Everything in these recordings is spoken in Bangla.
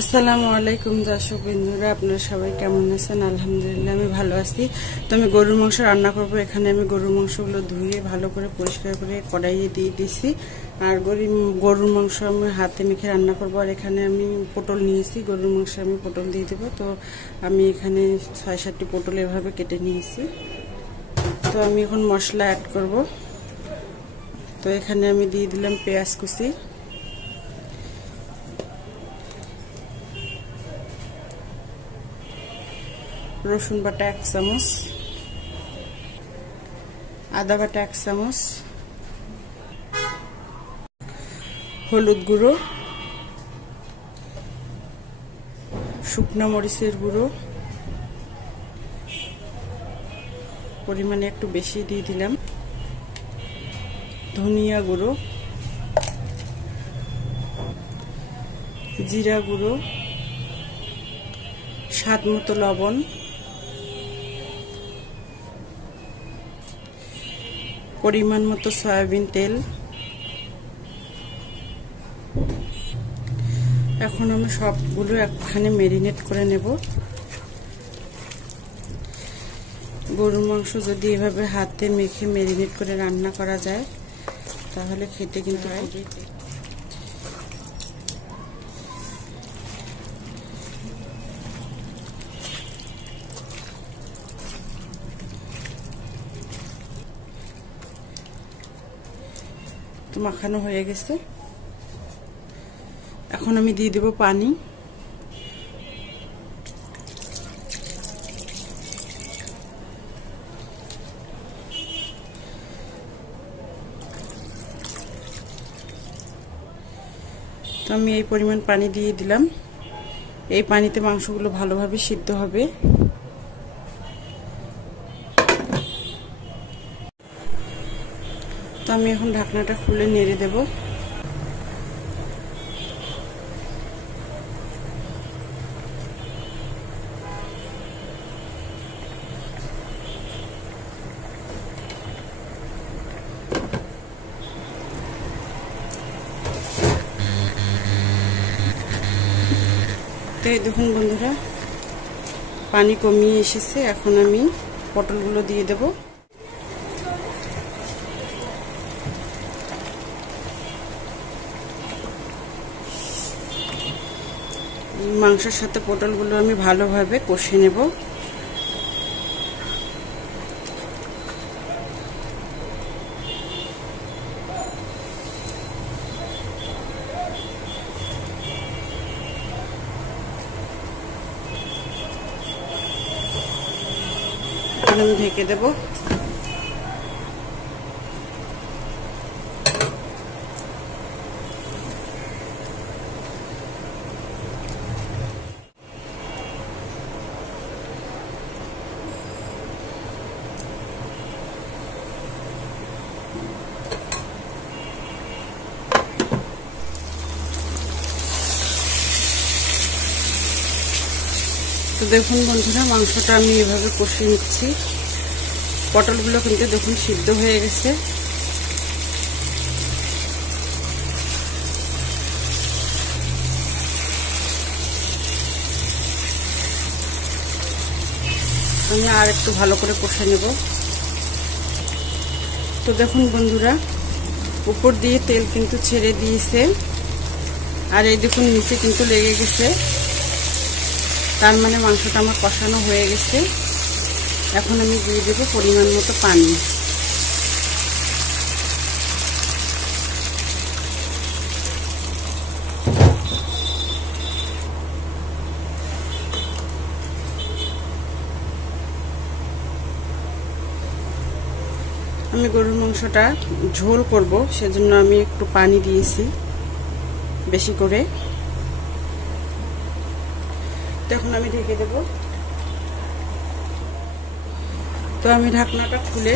আসসালামু আলাইকুম দর্শক বন্ধুরা, আপনারা সবাই কেমন আছেন? আলহামদুলিল্লাহ আমি ভালো আছি। তো আমি গরুর মাংস রান্না করব। এখানে আমি গরুর মাংসগুলো ধুয়ে ভালো করে পরিষ্কার করে কড়াইয়ে দিয়ে দিয়েছি। আর গরুর মাংস আমি হাতে মেখে রান্না করব। আর এখানে আমি পটল নিয়েছি, গরুর মাংস আমি পটল দিয়ে দেবো। তো আমি এখানে ৬-৭টি পটল এভাবে কেটে নিয়েছি। তো আমি এখন মশলা অ্যাড করব। তো এখানে আমি দিয়ে দিলাম পেঁয়াজ কুচি, রসুন বাটা 1 চামচ, আদা বাটা 1 চামচ, হলুদ গুঁড়ো, শুকনো মরিচের গুঁড়ো পরিমাণে একটু বেশি দিয়ে দিলাম, ধনিয়া গুঁড়ো, জিরা গুঁড়ো, স্বাদ মতো লবণ, পরিমাণ মতো সয়াবিন তেল। এখন আমি সবগুলো একখানে ম্যারিনেট করে নেব। গরুর মাংস যদি এভাবে হাতে মেখে ম্যারিনেট করে রান্না করা যায় তাহলে খেতে কিন্তু তো মাখানো হয়ে গেছে। এখন আমি দিয়ে দেব পানি। তো আমি এই পরিমাণ পানি দিয়ে দিলাম। এই পানিতে মাংসগুলো ভালোভাবে সিদ্ধ হবে। তো আমি এখন ঢাকনাটা খুলে নেড়ে দেব। তো এই দেখুন বন্ধুরা, পানি কমিয়ে এসেছে। এখন আমি পটলগুলো দিয়ে দেব। মাংসের সাথে পটলগুলো আমি ভালোভাবে কষে নেব। আমি ঢেকে দেব। তো দেখুন বন্ধুরা, মাংসটা আমি এভাবে কষিয়ে নিচ্ছি। পটলগুলো কিন্তু দেখুন সিদ্ধ হয়ে গেছে। আমি আর একটু ভালো করে কষে নেব। তো দেখুন বন্ধুরা, উপর দিয়ে তেল কিন্তু ছেড়ে দিয়েছে। আর এই দেখুন নিচে কিন্তু লেগে গেছে। তার মানে মাংসটা আমার কষানো হয়ে গেছে। এখন আমি দিয়ে দেব পরিমাণ মতো পানি। আমি গরুর মাংসটা ঝোল করব, সেজন্য আমি একটু পানি দিয়েছি বেশি করে। এখন আমি ঢেকে দেব। তো আমি ঢাকনাটা খুলে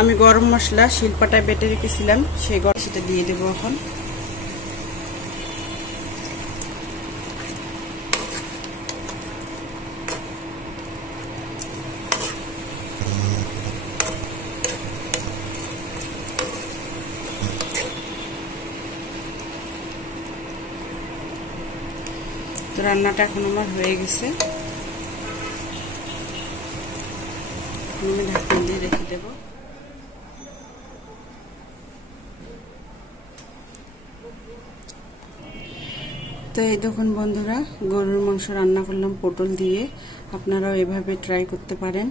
আমি গরম মশলা শিলপাটায় বেটে রেখেছিলাম, সেই সেটা দিয়ে দেবো এখন। তো রান্নাটা এখন আমার হয়ে গেছে, আমি ঢাকনা দিয়ে রেখে দেব। তো এই দেখুন বন্ধুরা, গরুর মাংস রান্না করলাম পটল দিয়ে, আপনারাও এভাবে ট্রাই করতে পারেন।